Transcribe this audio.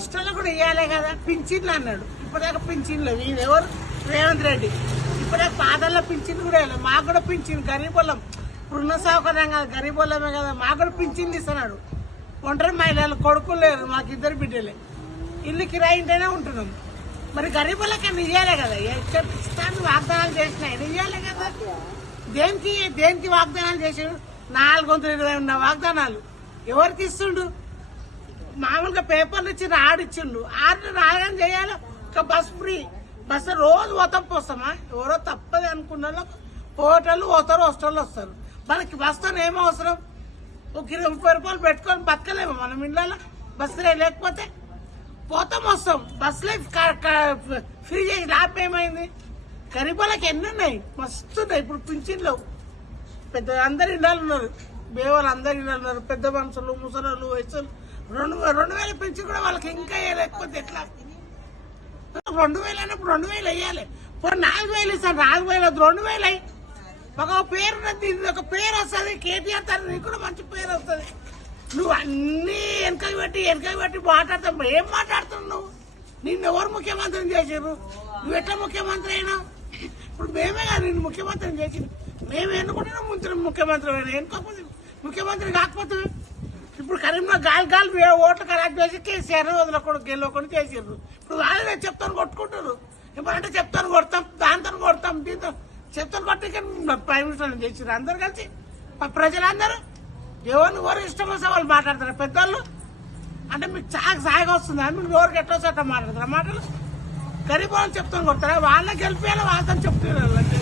ఇప్పుడు కూడా ఇవ్వాలి కదా పింఛన్లు అన్నాడు ఇప్పటిదాకా పింఛన్లు ఎవరు రేవంత్ రెడ్డి ఇప్పటిదాకా పాదల్లో పింఛన్ కూడా ఇవ్వాలి మాకు కూడా పింఛన్ గరీబ్ వాళ్ళం సౌకర్యం కాదు గరీబ్ కదా మాకు కూడా పింఛన్ ఇస్తున్నాడు ఒంటరి మహిళలు కొడుకులు లేరు మాకు ఇద్దరు బిడ్డలే ఇల్లు కిరాయింటేనే ఉంటున్నాం మరి గరీబ్ వాళ్ళకన్నా ఇవ్వాలి కదా ఇష్టాన్ని వాగ్దానాలు చేసిన ఆయన ఇవ్వాలి కదా దేనికి దేనికి వాగ్దానాలు చేసాడు నాలుగు వందల ఇరవై ఉన్న వాగ్దానాలు ఎవరికి ఇస్తుండు మామూలుగా పేపర్లు ఇచ్చి రాడిచ్చిండు ఆర్డర్ రాగానే చేయాలి ఒక బస్ ఫ్రీ బస్ రోజు పోతాం పోస్తామా ఎవరో తప్పదు అనుకున్న పోటోళ్ళు పోతారు హోస్టల్ వస్తారు మనకి బస్తో ఏం అవసరం ఒక ఇరవై ముప్పై రూపాయలు పెట్టుకొని బతకలేము మనం ఇండ్లలో బస్సు లేకపోతే పోతాం వస్తాం బస్సు లైఫ్ ఫ్రీ చేసి లాభం ఏమైంది గరీబాలకు ఎన్ని ఉన్నాయి మస్తు ఉన్నాయి ఇప్పుడు పింఛన్లు పెద్ద అందరు ఇండాలు ఉన్నారు బేవాళ్ళు అందరు ఇండాలు ఉన్నారు పెద్ద మనుషులు ముసలు వయసులు రెండు రెండు వేలు పెంచి కూడా వాళ్ళకి ఇంకా వేయలేకపోతే ఎట్లా రెండు వేలు అయినప్పుడు రెండు వేలు వేయాలి ఇప్పుడు నాలుగు వేలు ఇస్తాను నాలుగు వేలు వద్దు రెండు వేలు అయ్యి ఒక పేరు ఇది ఒక పేరు వస్తుంది కేటీఆర్ తర్వాత నీకు కూడా మంచి పేరు వస్తుంది నువ్వు అన్నీ వెనకకి పెట్టి వెనకకి పెట్టి మాట్లాడతావు ఏం మాట్లాడుతున్నావు నువ్వు నిన్ను ఎవరు ముఖ్యమంత్రిని చేసారు నువ్వు ఎట్లా ముఖ్యమంత్రి అయినా ఇప్పుడు మేమే కాదు నిన్ను ముఖ్యమంత్రిని చేసి మేము ఎన్నుకుంటున్నాం ముందు ముఖ్యమంత్రి అయినా ఎన్నుకోకపోతే ముఖ్యమంత్రి కాకపోతే ఇప్పుడు కరీంనగర్ గాలి గాలి ఓట్లు కరెక్ట్ చేసి కేసీఆర్ వదలకూడదు గెలవకుండా చేసారు ఇప్పుడు వాళ్ళే చెప్తాను కొట్టుకుంటారు ఎప్పుడంటే చెప్తాను కొడతాం దాంతో కొడతాం దీంతో చెప్తాను కొట్టక ప్రైమ్ మినిస్టర్ చేసారు అందరు కలిసి ప్రజలందరూ ఎవరిని ఎవరు ఇష్టం వస్తే వాళ్ళు మాట్లాడతారు పెద్దవాళ్ళు అంటే మీకు చాలా సాగా వస్తుంది అని మీరు ఎవరికి ఎట్లా వస్తే అట్లా మాట్లాడతారు మాటలు గరీబ్ వాళ్ళని చెప్తాను కొడతారా వాళ్ళని గెలిపేయాలి వాళ్ళతో చెప్తున్నారు